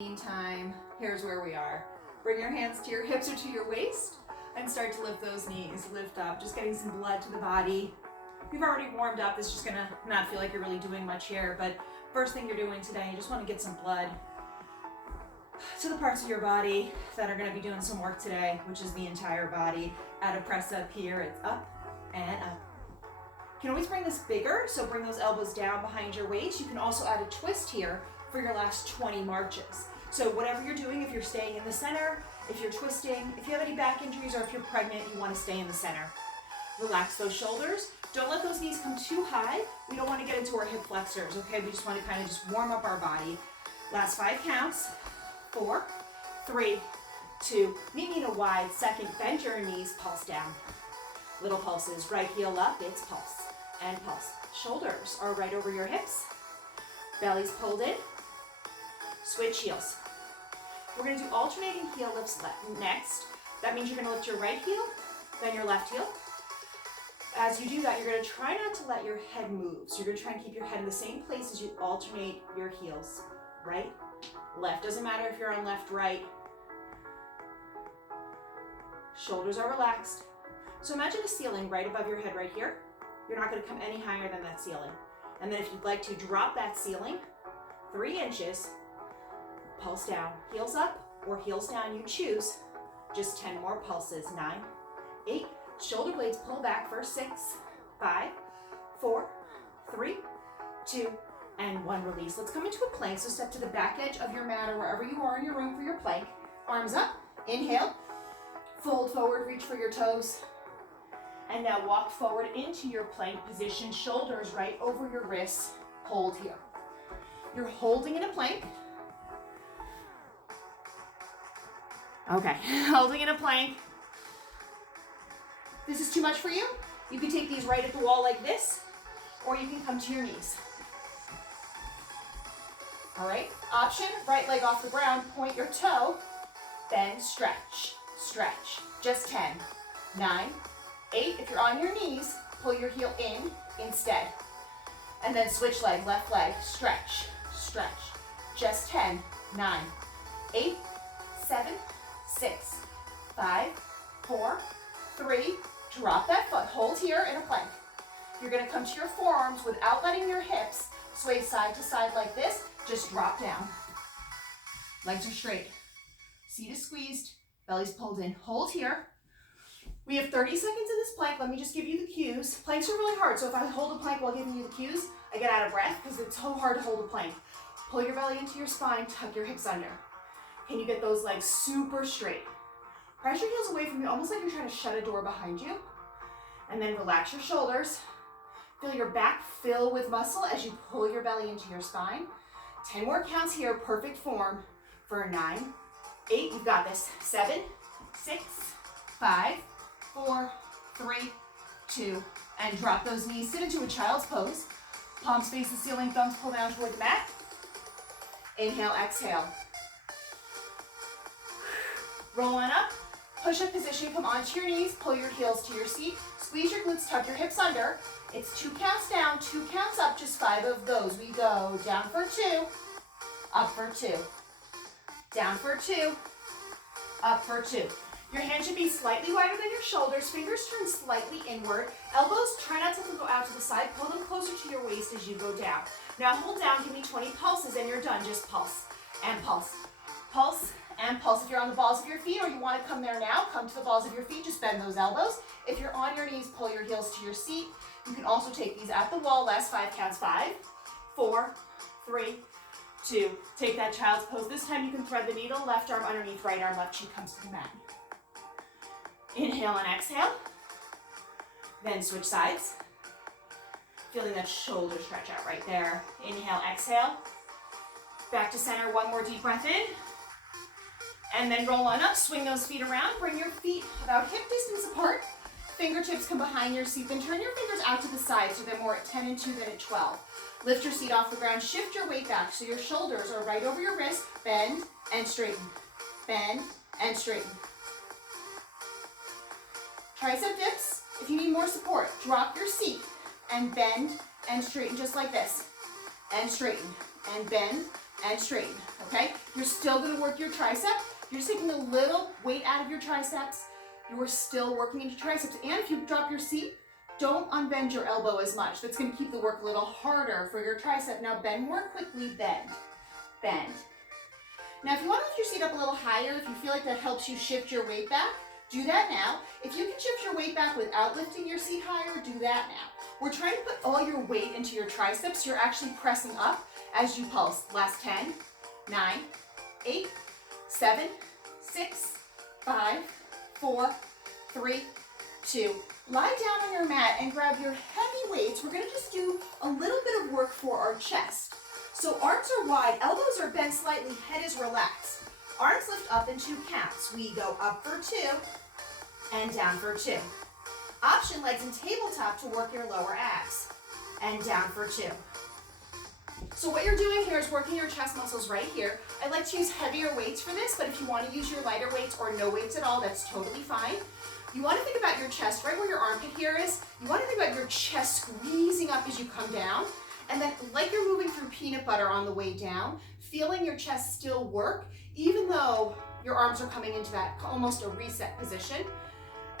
Meantime, here's where we are. Bring your hands to your hips or to your waist and start to lift those knees. Lift up, just getting some blood to the body. If you've already warmed up, it's just gonna not feel like you're really doing much here, but first thing you're doing today, you just wanna get some blood to the parts of your body that are gonna be doing some work today, which is the entire body. Add a press up here, it's up and up. You can always bring this bigger, so bring those elbows down behind your waist. You can also add a twist here for your last 20 marches. So whatever you're doing, if you're staying in the center, if you're twisting, if you have any back injuries, or if you're pregnant, you want to stay in the center. Relax those shoulders. Don't let those knees come too high. We don't want to get into our hip flexors, okay? We just want to kind of just warm up our body. Last 5 counts. 4, 3, 2, meet me in a wide second. Bend your knees, pulse down. Little pulses, right heel up, it's pulse and pulse. Shoulders are right over your hips. Belly's pulled in. Switch heels. We're going to do alternating heel lifts next. That means you're going to lift your right heel, then your left heel. As you do that, you're going to try not to let your head move. So you're going to try and keep your head in the same place as you alternate your heels. Right, left. Doesn't matter if you're on left, right. Shoulders are relaxed. So imagine a ceiling right above your head right here. You're not going to come any higher than that ceiling. And then if you'd like to drop that ceiling 3 inches, pulse down, heels up or heels down, you choose. Just 10 more pulses. 9, 8, shoulder blades pull back for 6, 5, 4, 3, 2, and 1. Release. Let's come into a plank. So step to the back edge of your mat or wherever you are in your room for your plank. Arms up, inhale, fold forward, reach for your toes. And now walk forward into your plank position, shoulders right over your wrists. Hold here. You're holding in a plank. Okay, holding in a plank. This is too much for you. You can take these right at the wall like this, or you can come to your knees. All right, option, right leg off the ground, point your toe, then stretch, stretch. Just 10, 9, 8, if you're on your knees, pull your heel in instead. And then switch leg, left leg, stretch, stretch. Just 10, 9, 8, 7, 6, 5, 4, 3, drop that foot, hold here in a plank. You're gonna come to your forearms without letting your hips sway side to side like this, just drop down. Legs are straight, seat is squeezed, belly's pulled in, hold here. We have 30 seconds in this plank. Let me just give you the cues. Planks are really hard, so if I hold a plank while giving you the cues, I get out of breath because it's so hard to hold a plank. Pull your belly into your spine, tuck your hips under. Can you get those legs super straight? Press your heels away from you, almost like you're trying to shut a door behind you. And then relax your shoulders. Feel your back fill with muscle as you pull your belly into your spine. 10 more counts here, perfect form for 9, 8, you've got this. 7, 6, 5, 4, 3, 2, and drop those knees. Sit into a child's pose. Palms face the ceiling, thumbs pull down toward the mat. Inhale, exhale. Roll on up. Push-up position, come onto your knees, pull your heels to your seat. Squeeze your glutes, tuck your hips under. It's 2 counts down, 2 counts up, just 5 of those. We go down for 2, up for 2. Down for 2, up for 2. Your hands should be slightly wider than your shoulders, fingers turn slightly inward. Elbows, try not to let them go out to the side, pull them closer to your waist as you go down. Now hold down, give me 20 pulses and you're done. Just pulse and pulse. Pulse and pulse. If you're on the balls of your feet or you want to come there now, come to the balls of your feet, just bend those elbows. If you're on your knees, pull your heels to your seat. You can also take these at the wall. Last 5 counts. 5, 4, 3, 2. Take that child's pose. This time you can thread the needle, left arm underneath, right arm, left cheek comes to the mat. Inhale and exhale. Then switch sides. Feeling that shoulder stretch out right there. Inhale, exhale. Back to center, 1 more deep breath in. And then roll on up, swing those feet around, bring your feet about hip distance apart. Fingertips come behind your seat, then turn your fingers out to the side so they're more at 10 and 2 than at 12. Lift your seat off the ground, shift your weight back so your shoulders are right over your wrist. Bend and straighten. Bend and straighten. Tricep dips. If you need more support, drop your seat and bend and straighten just like this. And straighten and bend and straighten, okay? You're still gonna work your tricep. You're just taking a little weight out of your triceps. You're still working into triceps. And if you drop your seat, don't unbend your elbow as much. That's gonna keep the work a little harder for your tricep. Now bend more quickly, bend, bend. Now if you wanna lift your seat up a little higher, if you feel like that helps you shift your weight back, do that now. If you can shift your weight back without lifting your seat higher, do that now. We're trying to put all your weight into your triceps. You're actually pressing up as you pulse. Last 10, 9, 8, 7, 6, 5, 4, 3, 2. Lie down on your mat and grab your heavy weights. We're gonna just do a little bit of work for our chest. So arms are wide, elbows are bent slightly, head is relaxed. Arms lift up in 2 counts. We go up for 2 and down for 2. Option legs in tabletop to work your lower abs and down for 2. So what you're doing here is working your chest muscles right here. I like to use heavier weights for this, but if you want to use your lighter weights or no weights at all, that's totally fine. You want to think about your chest right where your armpit here is. You want to think about your chest squeezing up as you come down, and then like you're moving through peanut butter on the way down, feeling your chest still work, even though your arms are coming into that almost a reset position,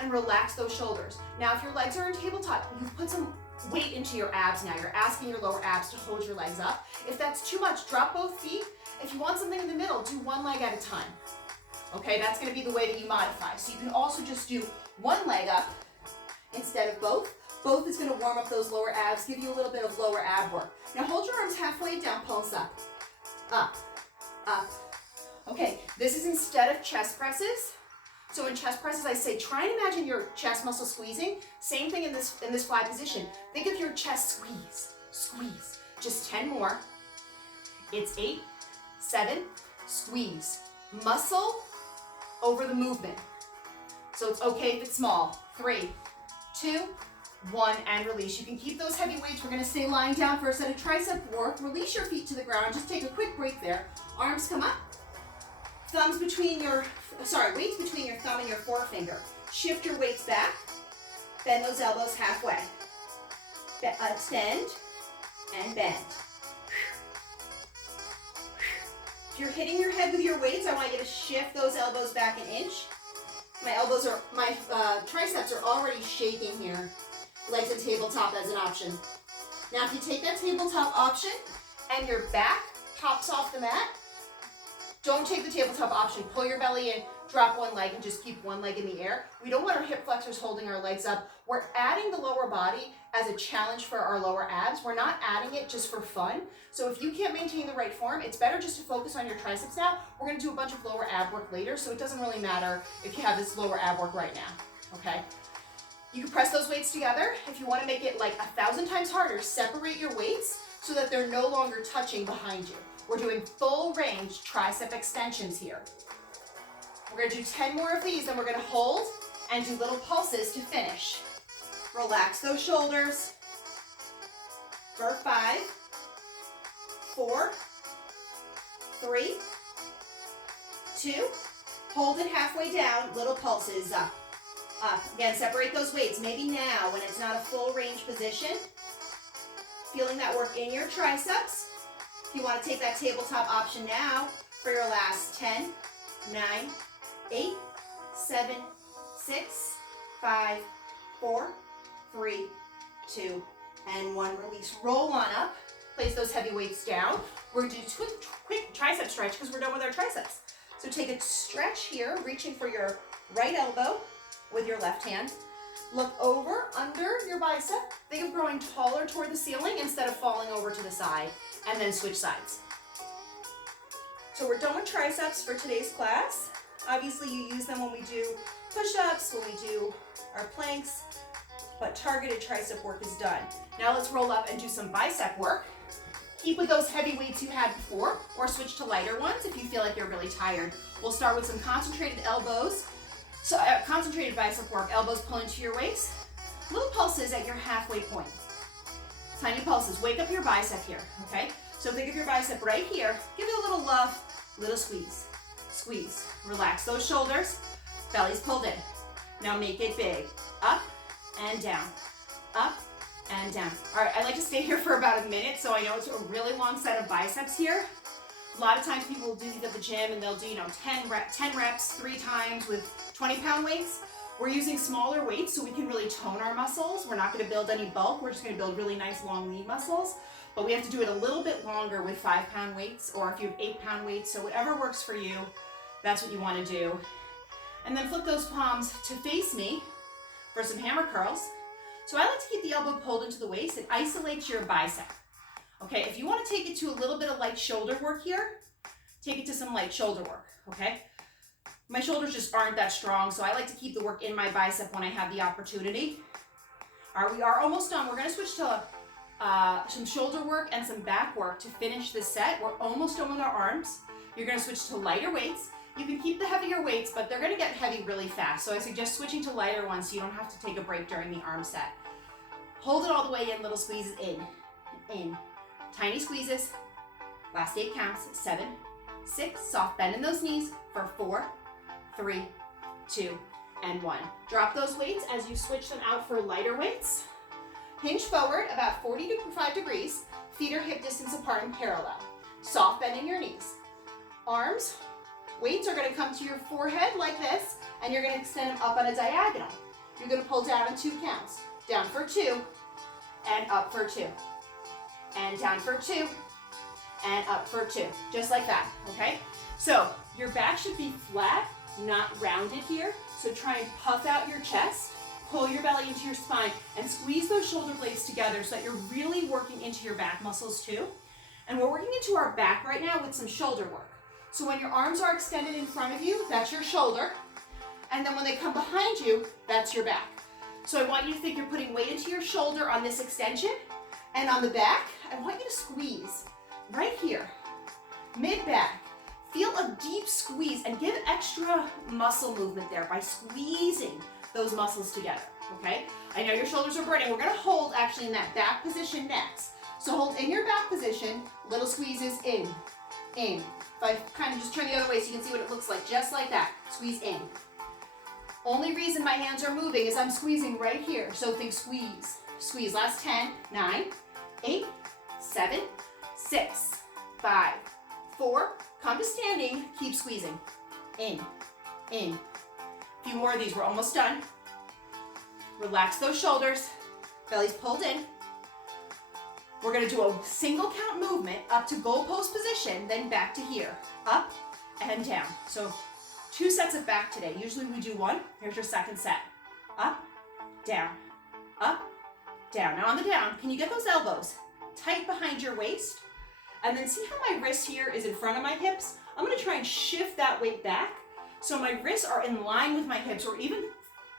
and relax those shoulders. Now, if your legs are in tabletop, you've put some weight into your abs now. You're asking your lower abs to hold your legs up. If that's too much, drop both feet. If you want something in the middle, do one leg at a time. Okay, that's gonna be the way that you modify. So you can also just do one leg up instead of both. Both is gonna warm up those lower abs, give you a little bit of lower ab work. Now hold your arms halfway down, pulse up, up, up. Okay, this is instead of chest presses. So in chest presses, I say, try and imagine your chest muscle squeezing. Same thing in this fly position. Think of your chest squeeze, squeeze. Just 10 more. It's 8, 7, squeeze. Muscle over the movement. So it's okay if it's small. 3, 2, 1, and release. You can keep those heavy weights. We're gonna stay lying down for a set of tricep work. Release your feet to the ground. Just take a quick break there. Arms come up. Weights between your thumb and your forefinger. Shift your weights back. Bend those elbows halfway. Extend and bend. If you're hitting your head with your weights, I want you to shift those elbows back an inch. My triceps are already shaking here. Legs and tabletop as an option. Now if you take that tabletop option and your back pops off the mat, don't take the tabletop option. Pull your belly in, drop one leg, and just keep one leg in the air. We don't want our hip flexors holding our legs up. We're adding the lower body as a challenge for our lower abs. We're not adding it just for fun. So if you can't maintain the right form, it's better just to focus on your triceps now. We're gonna do a bunch of lower ab work later, so it doesn't really matter if you have this lower ab work right now, okay? You can press those weights together. If you wanna make it like 1,000 times harder, separate your weights so that they're no longer touching behind you. We're doing full range tricep extensions here. We're gonna do 10 more of these, then we're gonna hold and do little pulses to finish. Relax those shoulders for 5, 4, 3, 2, hold it halfway down, little pulses up, up. Again, separate those weights, maybe now when it's not a full range position. Feeling that work in your triceps. If you want to take that tabletop option now for your last 10, 9, 8, 7, 6, 5, 4, 3, 2, and 1. Release, roll on up. Place those heavy weights down. We're going to do a quick tricep stretch because we're done with our triceps. So take a stretch here, reaching for your right elbow with your left hand. Look over, under your bicep. Think of growing taller toward the ceiling instead of falling over to the side, and then switch sides. So we're done with triceps for today's class. Obviously you use them when we do push-ups, when we do our planks, but targeted tricep work is done. Now let's roll up and do some bicep work. Keep with those heavy weights you had before, or switch to lighter ones if you feel like you're really tired. We'll start with some concentrated elbows. So concentrated bicep work, elbows pull into your waist. Little pulses at your halfway point. Tiny pulses, wake up your bicep here, okay? So think of your bicep right here. Give it a little love, little squeeze. Squeeze, relax those shoulders, belly's pulled in. Now make it big, up and down, up and down. All right, I like to stay here for about a minute, so I know it's a really long set of biceps here. A lot of times people will do these at the gym and they'll do, 10 reps 3 times with 20-pound weights. We're using smaller weights so we can really tone our muscles. We're not going to build any bulk. We're just going to build really nice long lean muscles. But we have to do it a little bit longer with 5-pound weights, or if you have 8-pound weights. So whatever works for you, that's what you want to do. And then flip those palms to face me for some hammer curls. So I like to keep the elbow pulled into the waist. It isolates your bicep. Okay, if you want to take it to a little bit of light shoulder work here, take it to some light shoulder work, okay? My shoulders just aren't that strong, so I like to keep the work in my bicep when I have the opportunity. All right, we are almost done. We're going to switch to some shoulder work and some back work to finish this set. We're almost done with our arms. You're going to switch to lighter weights. You can keep the heavier weights, but they're going to get heavy really fast. So I suggest switching to lighter ones so you don't have to take a break during the arm set. Hold it all the way in, little squeezes in. Tiny squeezes. Last 8 counts. 7, 6. Soft bend in those knees for 4, 3, 2, and 1. Drop those weights as you switch them out for lighter weights. Hinge forward about 45 degrees. Feet are hip distance apart and parallel. Soft bend in your knees. Arms, weights are going to come to your forehead like this, and you're going to extend them up on a diagonal. You're going to pull down in 2 counts. Down for 2, and up for 2. And down for 2, and up for 2. Just like that, okay? So your back should be flat, not rounded here. So try and puff out your chest, pull your belly into your spine, and squeeze those shoulder blades together so that you're really working into your back muscles too. And we're working into our back right now with some shoulder work. So when your arms are extended in front of you, that's your shoulder. And then when they come behind you, that's your back. So I want you to think you're putting weight into your shoulder on this extension. And on the back, I want you to squeeze right here, mid-back. Feel a deep squeeze and give extra muscle movement there by squeezing those muscles together, okay? I know your shoulders are burning. We're gonna hold actually in that back position next. So hold in your back position, little squeezes in. If I kind of just turn the other way so you can see what it looks like, just like that, squeeze in. Only reason my hands are moving is I'm squeezing right here, so think squeeze. Squeeze, last 10, 9, 8, 7, 6, 5, 4, come to standing, keep squeezing. In. A few more of these, we're almost done. Relax those shoulders, belly's pulled in. We're gonna do a single count movement up to goalpost position, then back to here, up and down. So 2 sets of back today. Usually we do 1. Here's your second set. Up, down, up, down. Now on the down, can you get those elbows tight behind your waist? And then see how my wrist here is in front of my hips? I'm gonna try and shift that weight back so my wrists are in line with my hips, or even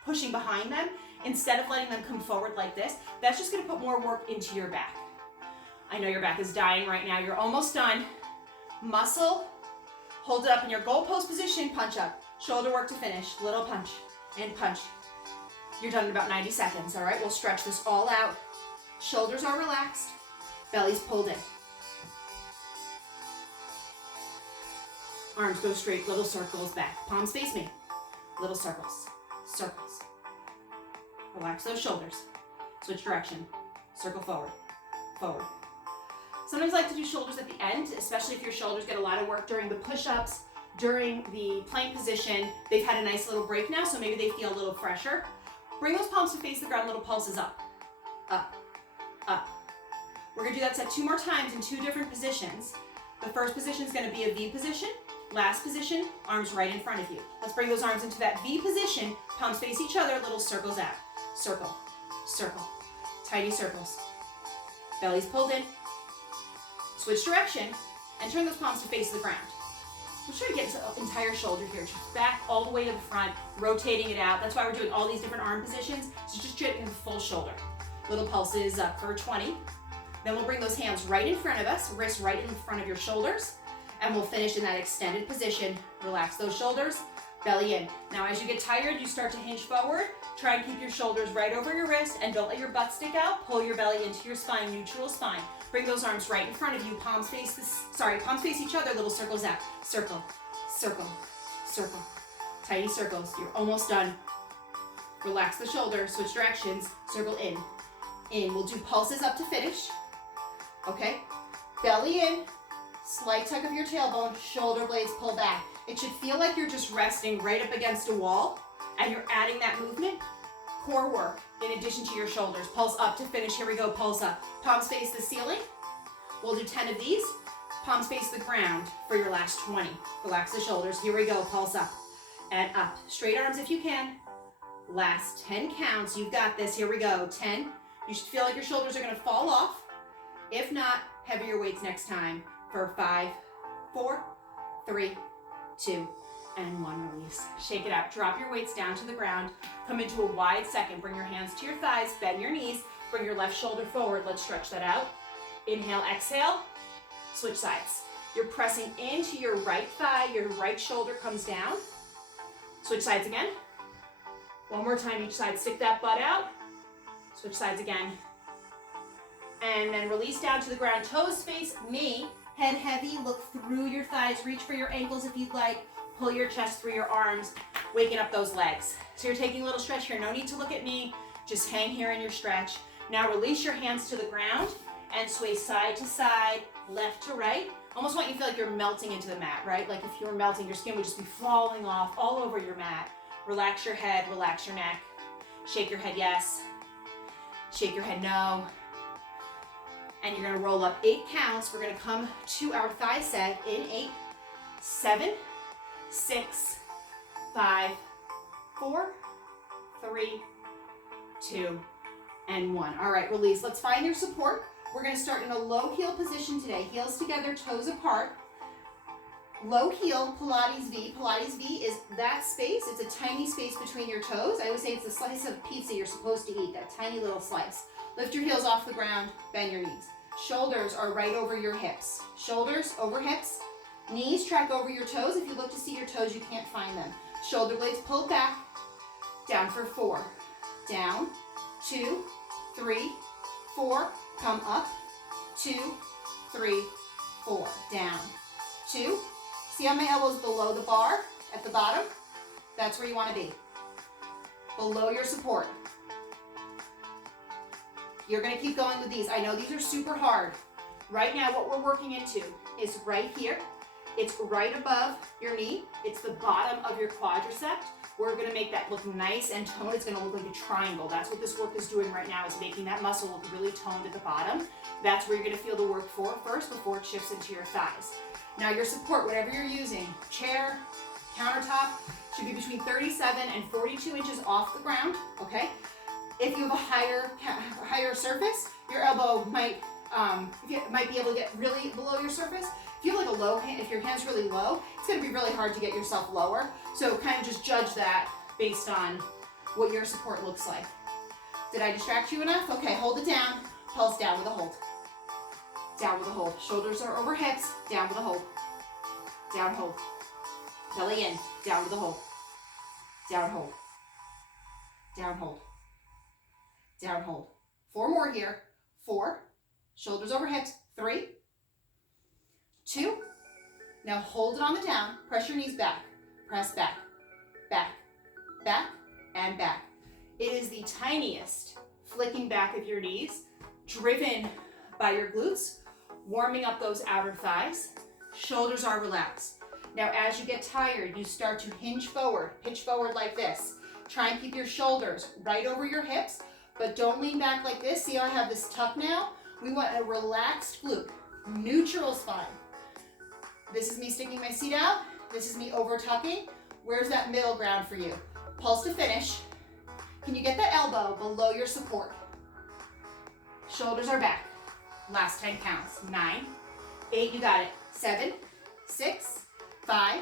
pushing behind them instead of letting them come forward like this. That's just gonna put more work into your back. I know your back is dying right now. You're almost done. Muscle, hold it up in your goalpost position, punch up. Shoulder work to finish, little punch and punch. You're done in about 90 seconds, all right? We'll stretch this all out. Shoulders are relaxed, belly's pulled in. Arms go straight, little circles back. Palms face me, little circles, circles. Relax those shoulders. Switch direction, circle forward, forward. Sometimes I like to do shoulders at the end, especially if your shoulders get a lot of work during the push-ups, during the plank position. They've had a nice little break now, so maybe they feel a little fresher. Bring those palms to face the ground, little pulses up, up, up. We're gonna do that set 2 more times in 2 different positions. The first position is gonna be a V position. Last position, arms right in front of you. Let's bring those arms into that V position, palms face each other, little circles out. Circle, circle, tiny circles. Belly's pulled in. Switch direction and turn those palms to face the ground. We're trying to get into the entire shoulder here, just back all the way to the front, rotating it out. That's why we're doing all these different arm positions. So just getting the full shoulder. Little pulses up for 20. Then we'll bring those hands right in front of us, wrists right in front of your shoulders, and we'll finish in that extended position. Relax those shoulders, belly in. Now as you get tired, you start to hinge forward. Try and keep your shoulders right over your wrist and don't let your butt stick out. Pull your belly into your spine, neutral spine. Bring those arms right in front of you, palms face each other, little circles out. Circle, circle, circle. Tiny circles, you're almost done. Relax the shoulders, switch directions, circle in. We'll do pulses up to finish. Okay, belly in, Slight tuck of your tailbone, shoulder blades pull back. It should feel like you're just resting right up against a wall and you're adding that movement. Core work in addition to your shoulders. Pulse up to finish. Here we go, pulse up. Palms face the ceiling. We'll do 10 of these. Palms face the ground for your last 20. Relax the shoulders. Here we go, pulse up and up. Straight arms if you can. Last 10 counts. You've got this. Here we go, 10. You should feel like your shoulders are gonna fall off. If not, heavier weights next time. For 5, 4, 3, 2, and 1. Release. Shake it out. Drop your weights down to the ground. Come into a wide second. Bring your hands to your thighs. Bend your knees. Bring your left shoulder forward. Let's stretch that out. Inhale, exhale. Switch sides. You're pressing into your right thigh. Your right shoulder comes down. Switch sides again. One more time each side. Stick that butt out. Switch sides again. And then release down to the ground. Toes face me. Head heavy, look through your thighs, reach for your ankles if you'd like, pull your chest through your arms, waking up those legs. So you're taking a little stretch here, no need to look at me, just hang here in your stretch. Now release your hands to the ground and sway side to side, left to right. Almost want you to feel like you're melting into the mat, right? Like if you were melting, your skin would just be falling off all over your mat. Relax your head, relax your neck. Shake your head yes, shake your head no. And you're gonna roll up 8 counts. We're gonna come to our thigh set in 8, 7, 6, 5, 4, 3, 2, and 1. All right, release. Let's find your support. We're gonna start in a low heel position today. Heels together, toes apart. Low heel, Pilates V. Pilates V is that space. It's a tiny space between your toes. I always say it's a slice of pizza you're supposed to eat, that tiny little slice. Lift your heels off the ground, bend your knees. Shoulders are right over your hips. Shoulders over hips. Knees track over your toes. If you look to see your toes, you can't find them. Shoulder blades pull back. Down for 4. Down, 2, 3, 4. Come up, 2, 3, 4. Down, 2. See how my elbows below the bar at the bottom? That's where you want to be. Below your support. You're going to keep going with these. I know these are super hard. Right now, what we're working into is right here. It's right above your knee. It's the bottom of your quadricep. We're going to make that look nice and toned. It's going to look like a triangle. That's what this work is doing right now, is making that muscle look really toned at the bottom. That's where you're going to feel the work for first before it shifts into your thighs. Now your support, whatever you're using, chair, countertop, should be between 37 and 42 inches off the ground, okay? If you have a higher surface, your elbow might be able to get really below your surface. If you have like a low hand, if your hand's really low, it's gonna be really hard to get yourself lower. So kind of just judge that based on what your support looks like. Did I distract you enough? Okay, hold it down, pulse down with a hold. Down with a hold. Shoulders are over hips, down with a hold. Down, hold. Belly in, down with a hold. Down, hold. Down, hold. Down, hold. 4 more here. 4, shoulders over hips. 3, 2, now hold it on the down. Press your knees back. Press back, back, back, and back. It is the tiniest flicking back of your knees, driven by your glutes, warming up those outer thighs. Shoulders are relaxed. Now as you get tired, you start to hinge forward, pitch forward like this. Try and keep your shoulders right over your hips, but don't lean back like this. See how I have this tuck now? We want a relaxed glute, neutral spine. This is me sticking my seat out. This is me over tucking. Where's that middle ground for you? Pulse to finish. Can you get that elbow below your support? Shoulders are back. Last 10 counts. 9, 8, you got it. 7, 6, 5,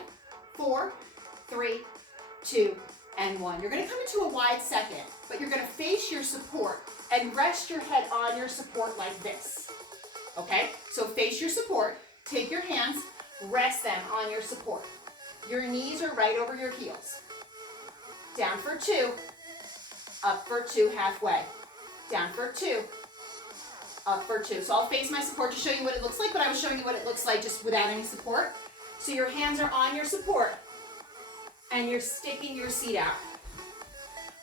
4, 3, 2, and 1. You're gonna come into a wide second, but you're gonna face your support and rest your head on your support like this. Okay? So face your support, take your hands, rest them on your support. Your knees are right over your heels. Down for 2, up for 2 halfway. Down for 2, up for 2. So I'll face my support to show you what it looks like, but I was showing you what it looks like just without any support. So your hands are on your support and you're sticking your seat out.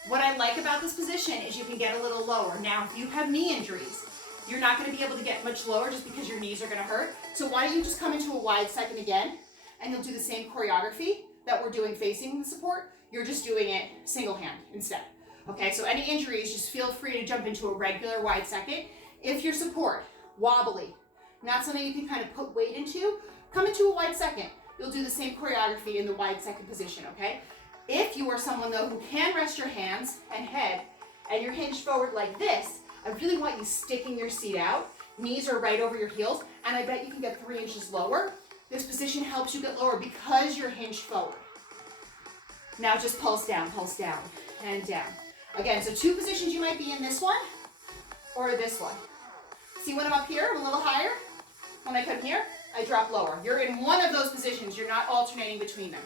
What I like about this position is you can get a little lower. Now, if you have knee injuries, You're not going to be able to get much lower just because your knees are going to hurt. So why don't you just come into a wide second again, and you'll do the same choreography that we're doing facing the support. You're just doing it single hand instead. Okay, so any injuries, just feel free to jump into a regular wide second. If your support, wobbly, not something you can kind of put weight into, come into a wide second. You'll do the same choreography in the wide second position, okay? If you are someone though who can rest your hands and head, and you're hinged forward like this, I really want you sticking your seat out. Knees are right over your heels, and I bet you can get 3 inches lower. This position helps you get lower because you're hinged forward. Now just pulse down, and down. Again, so 2 positions you might be in, this one or this one. See when I'm up here, I'm a little higher. When I come here, I drop lower. You're in one of those positions. You're not alternating between them.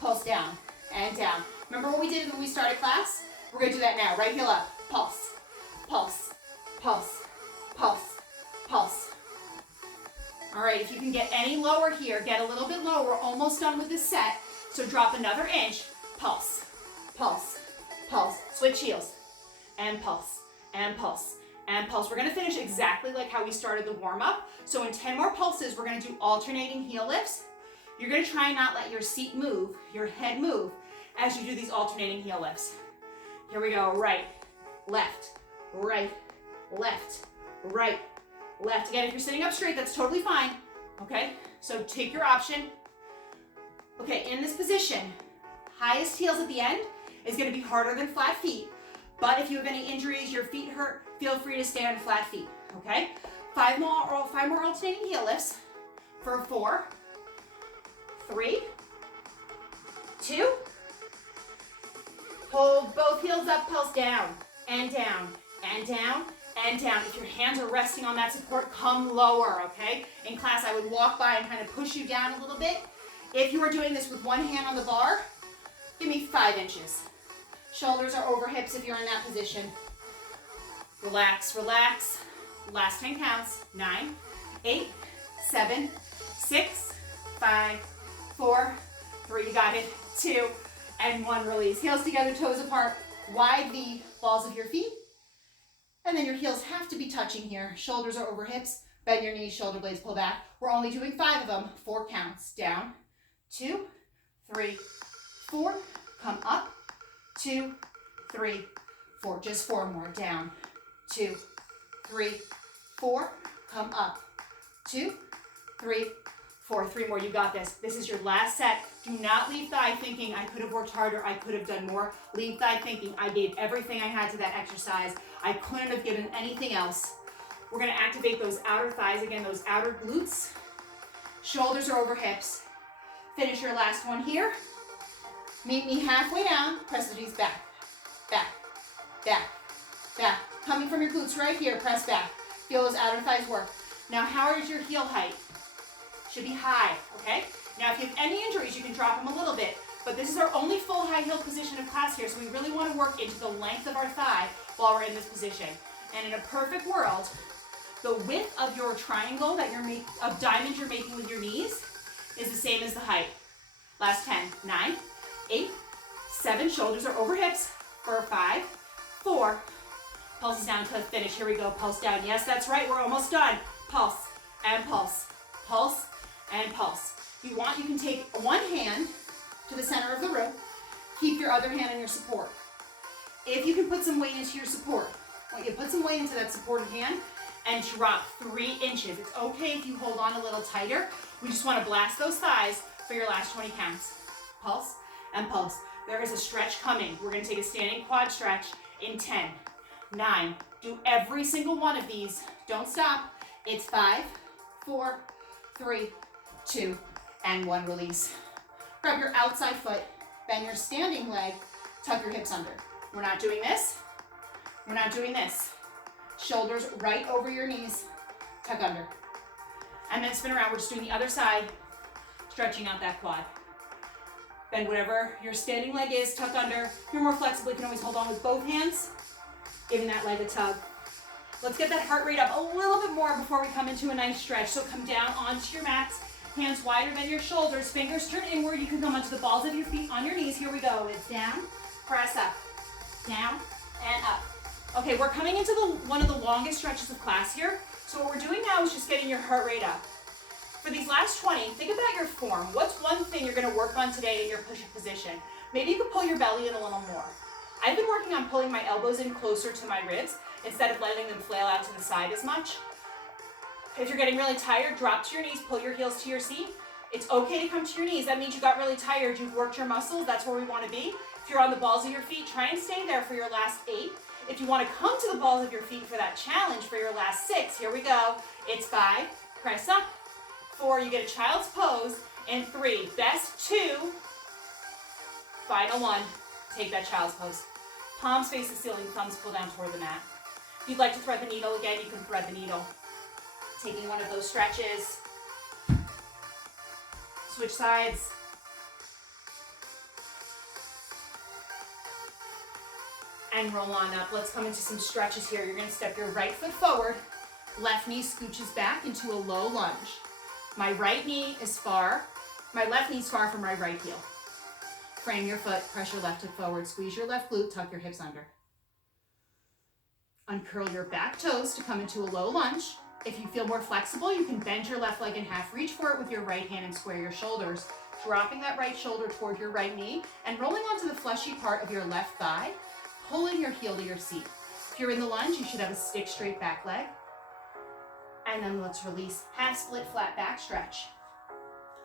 Pulse down and down. Remember what we did when we started class? We're going to do that now. Right heel up. Pulse, pulse, pulse, pulse, pulse. All right, if you can get any lower here, get a little bit lower. We're almost done with this set. So drop another inch. Pulse, pulse, pulse. Switch heels. And pulse, and pulse, and pulse. We're going to finish exactly like how we started the warm-up. So in 10 more pulses, we're going to do alternating heel lifts. You're going to try and not let your seat move, your head move, as you do these alternating heel lifts. Here we go. Right, left, right, left, right, left. Again, if you're sitting up straight, that's totally fine. Okay, so take your option. Okay, in this position, highest heels at the end is going to be harder than flat feet. But if you have any injuries, your feet hurt, feel free to stay on flat feet. Okay, 5 more alternating heel lifts for 4, 3, 2. Hold both heels up, pulse down, and down, and down, and down. If your hands are resting on that support, come lower, okay? In class, I would walk by and kind of push you down a little bit. If you are doing this with one hand on the bar, give me 5 inches. Shoulders are over hips if you're in that position. Relax, relax. Last 10 counts. 9, 8, 7, 6, 5, 4, 3, you got it, 2, and 1, release. Heels together, toes apart, wide the balls of your feet, and then your heels have to be touching here. Shoulders are over hips, bend your knees, shoulder blades pull back. We're only doing 5 of them, 4 counts. Down, 2, 3, 4, come up, 2, 3, 4, just 4 more. Down, 2, 3, 4, come up, 2, 3, 4, 3 more. You got this. This is your last set. Do not leave thigh thinking, I could have worked harder, I could have done more. Leave thigh thinking, I gave everything I had to that exercise. I couldn't have given anything else. We're going to activate those outer thighs again, those outer glutes. Shoulders are over hips. Finish your last one here. Meet me halfway down. Press the knees back, back, back, back. Coming from your glutes right here, press back. Feel those outer thighs work. Now, how is your heel height? Should be high, okay? Now, if you have any injuries, you can drop them a little bit, but this is our only full high heel position of class here, so we really want to work into the length of our thigh while we're in this position. And in a perfect world, the width of your triangle that of diamond you're making with your knees is the same as the height. Last 10, 9, 8, 7, shoulders are over hips for 5, 4, pulses down to the finish. Here we go, pulse down. Yes, that's right, we're almost done. Pulse and pulse, pulse and pulse. You can take one hand to the center of the room, keep your other hand in your support. If you can put some weight into your support, I want you to put some weight into that supported hand and drop 3 inches. It's okay if you hold on a little tighter. We just want to blast those thighs for your last 20 counts. Pulse and pulse. There is a stretch coming. We're going to take a standing quad stretch in 10, 9. Do every single one of these. Don't stop. It's 5, 4, 3, 2, and 1. Release. Grab your outside foot, bend your standing leg, tuck your hips under. We're not doing this. We're not doing this. Shoulders right over your knees, tuck under. And then spin around. We're just doing the other side, stretching out that quad. Bend whatever your standing leg is, tuck under. If you're more flexible, you can always hold on with both hands, giving that leg a tug. Let's get that heart rate up a little bit more before we come into a nice stretch. So come down onto your mats, hands wider than your shoulders, fingers turn inward. You can come onto the balls of your feet on your knees. Here we go. It's down, press up, down, and up, Okay, we're coming into one of the longest stretches of class here. So what we're doing now is just getting your heart rate up. For these last 20, think about your form. What's one thing you're gonna work on today in your push-up position? Maybe you could pull your belly in a little more. I've been working on pulling my elbows in closer to my ribs instead of letting them flail out to the side as much. If you're getting really tired, drop to your knees, pull your heels to your seat. It's okay to come to your knees. That means you got really tired, you've worked your muscles, that's where we wanna be. If you're on the balls of your feet, try and stay there for your last 8. If you wanna come to the balls of your feet for that challenge for your last 6, here we go. It's 5, press up. 4, you get a child's pose. And 3, best 2. Final 1, take that child's pose. Palms face the ceiling, thumbs pull down toward the mat. If you'd like to thread the needle again, you can thread the needle. Taking one of those stretches. Switch sides. And roll on up. Let's come into some stretches here. You're gonna step your right foot forward. Left knee scooches back into a low lunge. My right knee is far. My left knee is far from my right heel. Frame your foot, press your left hip forward, squeeze your left glute, tuck your hips under. Uncurl your back toes to come into a low lunge. If you feel more flexible, you can bend your left leg in half, reach for it with your right hand and square your shoulders, dropping that right shoulder toward your right knee and rolling onto the fleshy part of your left thigh, pulling your heel to your seat. If you're in the lunge, you should have a stick straight back leg. And then let's release, half split flat back stretch.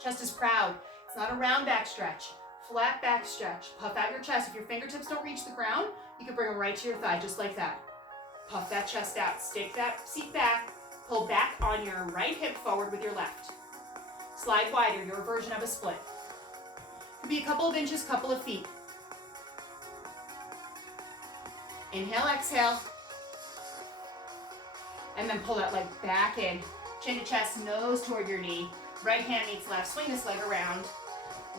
Chest is proud. It's not a round back stretch. Flat back stretch. Puff out your chest. If your fingertips don't reach the ground, you can bring them right to your thigh, just like that. Puff that chest out. Stick that seat back. Pull back on your right hip forward with your left. Slide wider, your version of a split. Could be a couple of inches, couple of feet. Inhale, exhale. And then pull that leg back in. Chin to chest, nose toward your knee. Right hand meets left, swing this leg around.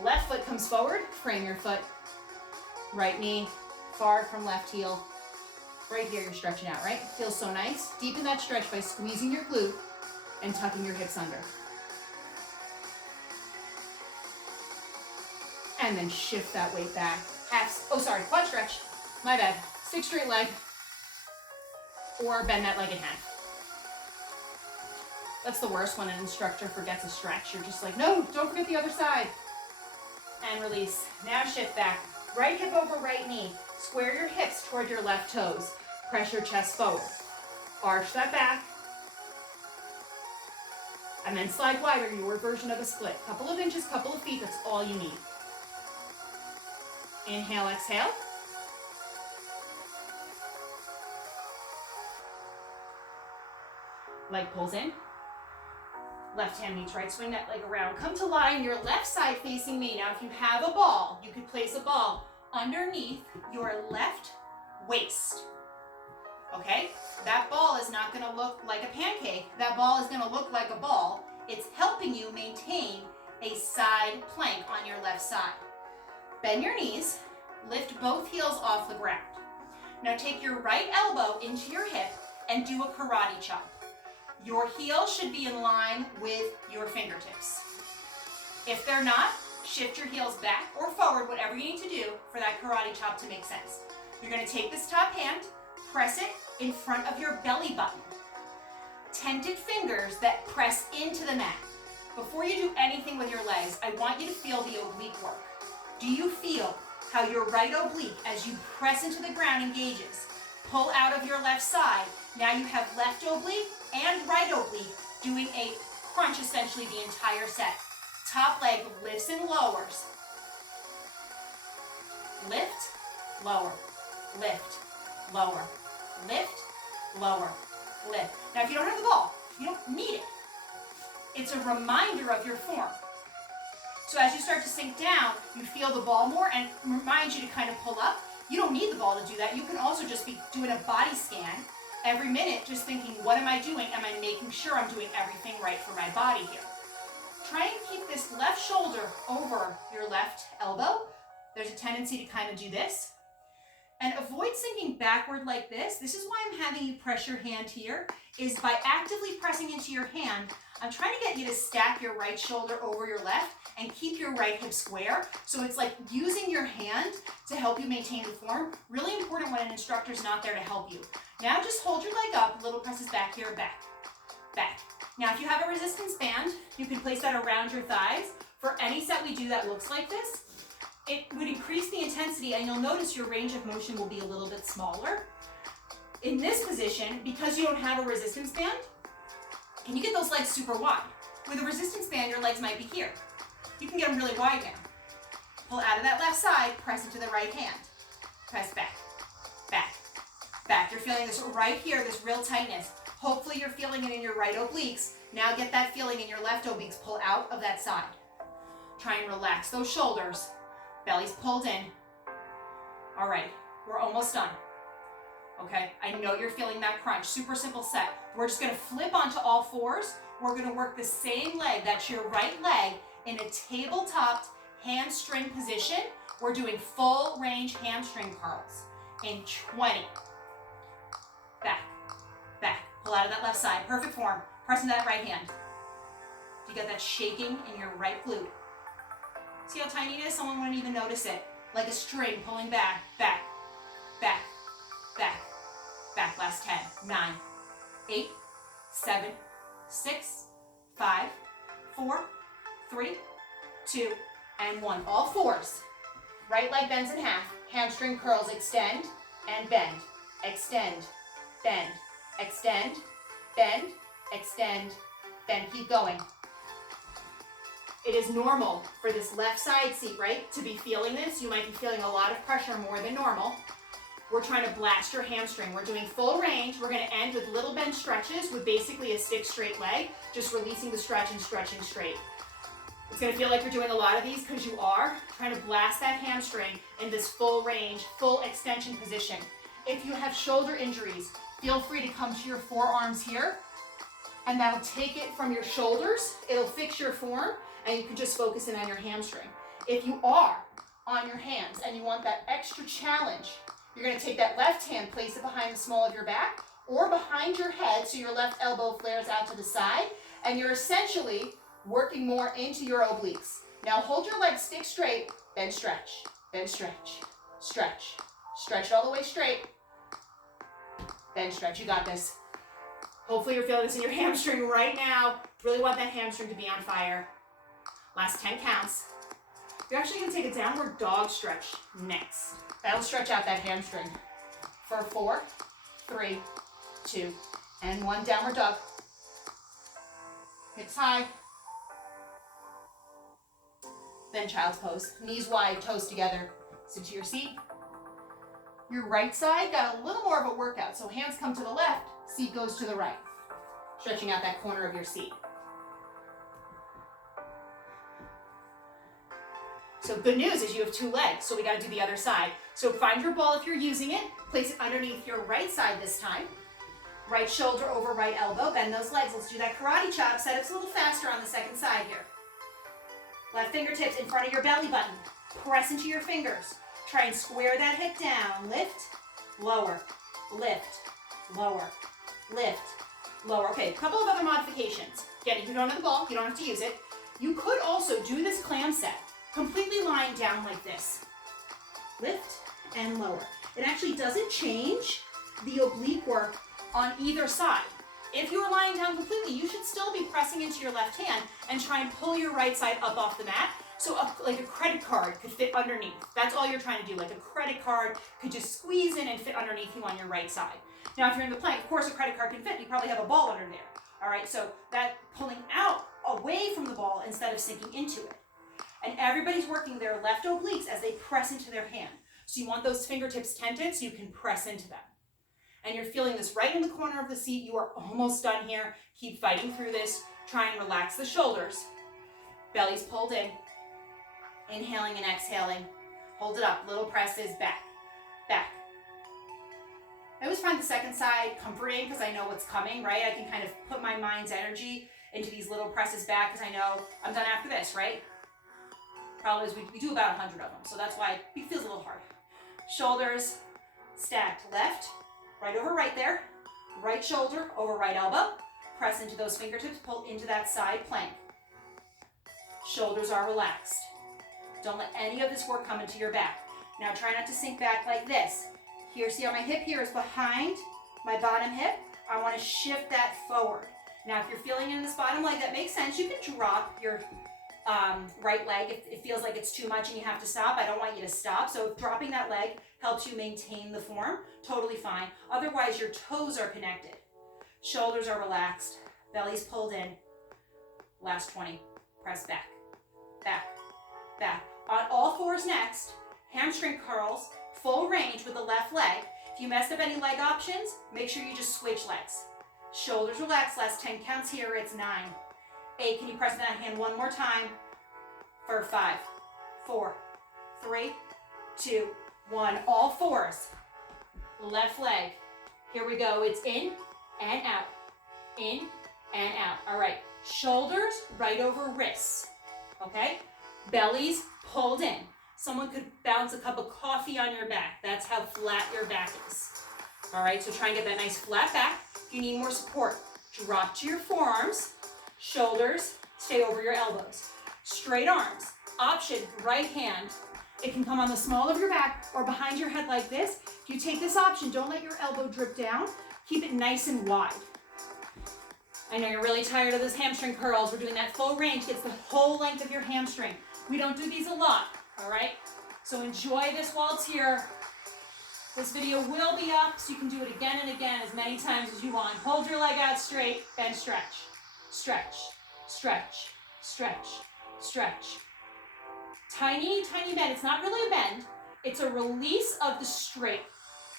Left foot comes forward, frame your foot. Right knee, far from left heel. Right here, you're stretching out, right? Feels so nice. Deepen that stretch by squeezing your glute and tucking your hips under. And then shift that weight back. Quad stretch. My bad. Stick straight leg. Or bend that leg in half. That's the worst when an instructor forgets a stretch. You're just like, no, don't forget the other side. And release. Now shift back. Right hip over right knee. Square your hips toward your left toes. Press your chest forward. Arch that back. And then slide wider, your version of a split. Couple of inches, couple of feet, that's all you need. Inhale, exhale. Leg pulls in. Left hand meets right, swing that leg around. Come to lie, your left side facing me. Now if you have a ball, you could place a ball underneath your left waist. Okay? That ball is not gonna look like a pancake. That ball is gonna look like a ball. It's helping you maintain a side plank on your left side. Bend your knees, lift both heels off the ground. Now take your right elbow into your hip and do a karate chop. Your heel should be in line with your fingertips. If they're not, shift your heels back or forward, whatever you need to do for that karate chop to make sense. You're gonna take this top hand, press it in front of your belly button. Tented fingers that press into the mat. Before you do anything with your legs, I want you to feel the oblique work. Do you feel how your right oblique, as you press into the ground, engages? Pull out of your left side. Now you have left oblique and right oblique doing a crunch essentially the entire set. Top leg lifts and lowers. Lift, lower, lift, lower, lift, lower, lift. Now if you don't have the ball, you don't need it. It's a reminder of your form. So as you start to sink down, you feel the ball more and reminds you to kind of pull up. You don't need the ball to do that. You can also just be doing a body scan every minute, just thinking, what am I doing? Am I making sure I'm doing everything right for my body here? Try and keep this left shoulder over your left elbow. There's a tendency to kind of do this. And avoid sinking backward like this. This is why I'm having you press your hand here, is by actively pressing into your hand, I'm trying to get you to stack your right shoulder over your left and keep your right hip square. So it's like using your hand to help you maintain the form. Really important when an instructor's not there to help you. Now just hold your leg up, little presses back here, back, back. Now if you have a resistance band, you can place that around your thighs. For any set we do that looks like this, it would increase the intensity and you'll notice your range of motion will be a little bit smaller. In this position, because you don't have a resistance band, can you get those legs super wide? With a resistance band, your legs might be here. You can get them really wide now. Pull out of that left side, press into the right hand. Press back, back, back. You're feeling this right here, this real tightness. Hopefully you're feeling it in your right obliques. Now get that feeling in your left obliques. Pull out of that side. Try and relax those shoulders. Belly's pulled in. All right, we're almost done. Okay, I know you're feeling that crunch. Super simple set. We're just gonna flip onto all fours. We're gonna work the same leg, that's your right leg, in a tabletop hamstring position. We're doing full range hamstring curls in 20. Back, back. Pull out of that left side. Perfect form. Press into that right hand. You got that shaking in your right glute. See how tiny it is? Someone wouldn't even notice it. Like a string pulling back, back, back, back, back. Last 10, 9, 8, 7, 6, 5, 4, 3, 2, and 1. All fours. Right leg bends in half. Hamstring curls, extend and bend. Extend, bend, extend, bend, extend, bend. Keep going. It is normal for this left side seat, right, to be feeling this. You might be feeling a lot of pressure more than normal. We're trying to blast your hamstring. We're doing full range. We're going to end with little bend stretches with basically a stick straight leg, just releasing the stretch and stretching straight. It's going to feel like you're doing a lot of these because you are trying to blast that hamstring in this full range, full extension position. If you have shoulder injuries, feel free to come to your forearms here, and that'll take it from your shoulders. It'll fix your form, and you can just focus in on your hamstring. If you are on your hands and you want that extra challenge, you're going to take that left hand, place it behind the small of your back or behind your head so your left elbow flares out to the side, and you're essentially working more into your obliques. Now hold your legs stick straight, then stretch, stretch, stretch it all the way straight, then stretch. You got this. Hopefully you're feeling this in your hamstring right now. Really want that hamstring to be on fire. Last 10 counts. You're actually going to take a downward dog stretch next. That'll stretch out that hamstring. For 4, 3, 2, and 1. Downward dog. Hips high. Then child's pose. Knees wide, toes together. Sit to your seat. Your right side got a little more of a workout. So hands come to the left, seat goes to the right. Stretching out that corner of your seat. So good news is you have 2 legs, so we got to do the other side. So find your ball if you're using it. Place it underneath your right side this time. Right shoulder over right elbow. Bend those legs. Let's do that karate chop. Setups a little faster on the second side here. Left fingertips in front of your belly button. Press into your fingers. Try and square that hip down. Lift, lower, lift, lower, lift, lower. Okay, a couple of other modifications. Again, if you don't have the ball, you don't have to use it. You could also do this clam set completely lying down like this. Lift and lower. It actually doesn't change the oblique work on either side. If you're lying down completely, you should still be pressing into your left hand and try and pull your right side up off the mat. So like a credit card could fit underneath. That's all you're trying to do. Like a credit card could just squeeze in and fit underneath you on your right side. Now, if you're in the plank, of course a credit card can fit. You probably have a ball under there. All right, so that pulling out away from the ball instead of sinking into it. And everybody's working their left obliques as they press into their hand. So you want those fingertips tented so you can press into them. And you're feeling this right in the corner of the seat. You are almost done here. Keep fighting through this. Try and relax the shoulders. Belly's pulled in. Inhaling and exhaling. Hold it up. Little presses back, back. I always find the second side comforting because I know what's coming, right? I can kind of put my mind's energy into these little presses back because I know I'm done after this, right? Problem is we do about 100 of them, so that's why it feels a little hard. Shoulders, stacked. Left, right over right there. Right shoulder over right elbow. Press into those fingertips, pull into that side plank. Shoulders are relaxed. Don't let any of this work come into your back. Now try not to sink back like this. Here, see how my hip here is behind my bottom hip? I want to shift that forward. Now if you're feeling in this bottom leg, that makes sense. You can drop your right leg if it feels like it's too much and you have to stop. I don't want you to stop. So if dropping that leg helps you maintain the form, totally fine. Otherwise, your toes are connected. Shoulders are relaxed. Belly's pulled in. Last 20. Press back, back, back. On all fours next, hamstring curls, full range with the left leg. If you messed up any leg options, make sure you just switch legs. Shoulders relaxed. Last 10 counts here. It's 9. 8. Can you press that hand one more time? For 5, 4, 3, 2, 1. All fours. Left leg. Here we go. It's in and out. In and out. All right. Shoulders right over wrists. Okay? Belly's pulled in. Someone could bounce a cup of coffee on your back. That's how flat your back is. All right, so try and get that nice flat back. If you need more support, drop to your forearms. Shoulders stay over your elbows. Straight arms. Option, right hand. It can come on the small of your back or behind your head like this. If you take this option, don't let your elbow drip down. Keep it nice and wide. I know you're really tired of those hamstring curls. We're doing that full range. Gets the whole length of your hamstring. We don't do these a lot, all right? So enjoy this while it's here. This video will be up, so you can do it again and again as many times as you want. Hold your leg out straight and stretch. Stretch, stretch, stretch, stretch. Tiny, tiny bend. It's not really a bend. It's a release of the straight.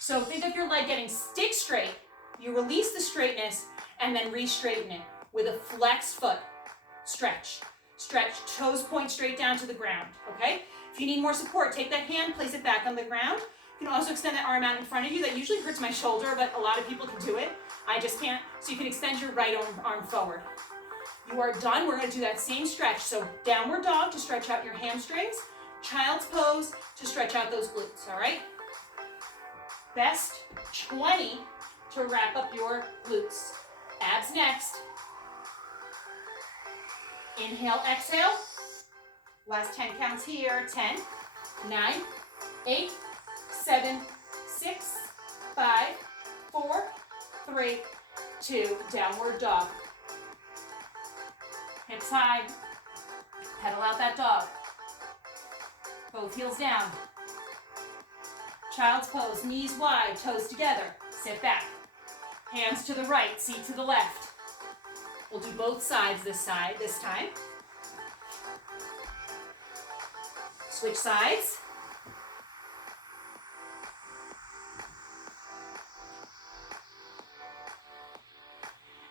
So think of your leg getting stick straight. You release the straightness and then re-straighten it with a flexed foot. Stretch, stretch. Toes point straight down to the ground, okay? If you need more support, take that hand, place it back on the ground. You can also extend that arm out in front of you. That usually hurts my shoulder, but a lot of people can do it. I just can't. So you can extend your right arm forward. You are done. We're going to do that same stretch. So downward dog to stretch out your hamstrings. Child's pose to stretch out those glutes, all right? Best 20 to wrap up your glutes. Abs next. Inhale, exhale. Last 10 counts here. 10, 9, 8, 7, 6, 5, 4, 3, 2. Downward dog. Hips high. Pedal out that dog. Both heels down. Child's pose. Knees wide, toes together. Sit back. Hands to the right, seat to the left. We'll do both sides this time. Switch sides.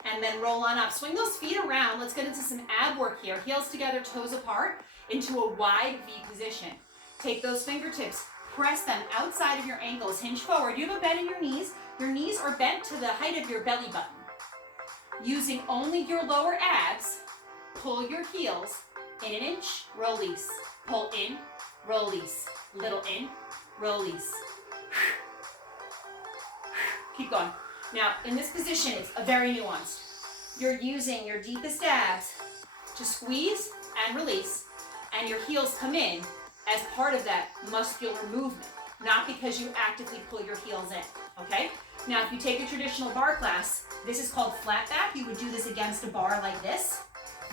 And then roll on up. Swing those feet around. Let's get into some ab work here. Heels together, toes apart, into a wide V position. Take those fingertips, press them outside of your ankles, hinge forward. You have a bend in your knees. Your knees are bent to the height of your belly button. Using only your lower abs, pull your heels in an inch, release. Pull in, release. Little in, release. Keep going. Now, in this position, it's very nuanced. You're using your deepest abs to squeeze and release, and your heels come in as part of that muscular movement, not because you actively pull your heels in, okay? Now, if you take a traditional bar class, this is called flat back. You would do this against a bar like this.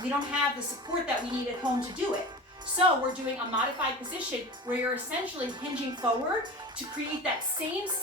We don't have the support that we need at home to do it. So we're doing a modified position where you're essentially hinging forward to create that same